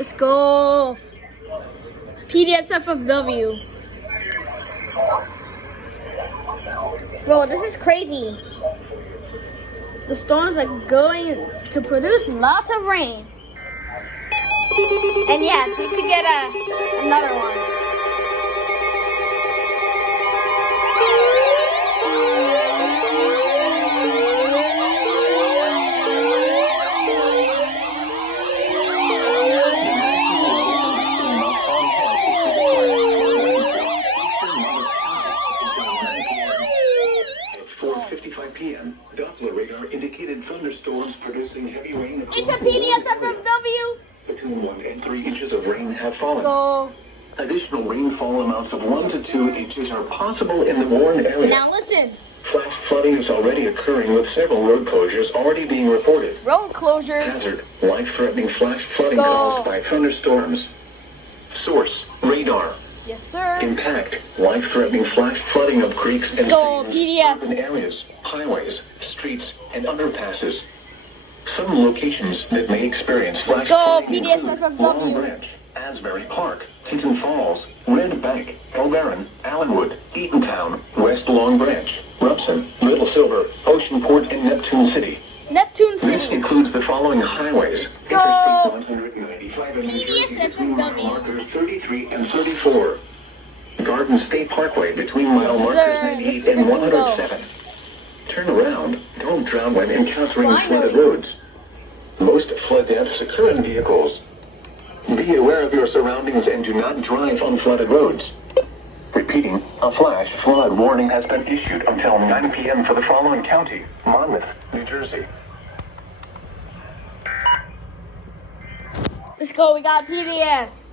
Let's go. PDS FFW. Bro, this is crazy. The storms are going to produce lots of rain. And yes, we could get another one. p.m., Doppler radar indicated thunderstorms producing heavy rain. It's a PDS FFW. Between 1 and 3 inches of rain have fallen. Go. Additional rainfall amounts of 1 to 2 inches are possible in the warned area. Now listen. Flash flooding is already occurring with several road closures already being reported. Road closures. Hazard, life-threatening flash flooding caused by thunderstorms. Source, radar. Yes, sir. Impact, life-threatening flash flooding of creeks and PDS. urban areas, highways, streets, and underpasses. Some locations that may experience flash flooding PDS include FFW. Long Branch, Asbury Park, Tinton Falls, Red Bank, Elbaron, Allenwood, Eatontown, West Long Branch, Rumson, Little Silver, Oceanport, and Neptune City. Neptune This City. includes the following highways. Let's go. Interstate 195 in New PDS Jersey between mile FFW. markers 33 and 34. Garden State Parkway between mile Yes, markers sir. 98 and 107. Turn around. Don't drown when encountering flooded roads. Most flood deaths occur in vehicles. Be aware of your surroundings and do not drive on flooded roads. Repeating, a flash flood warning has been issued until 9 p.m. for the following county: Monmouth, New Jersey. Let's go. We got PDS.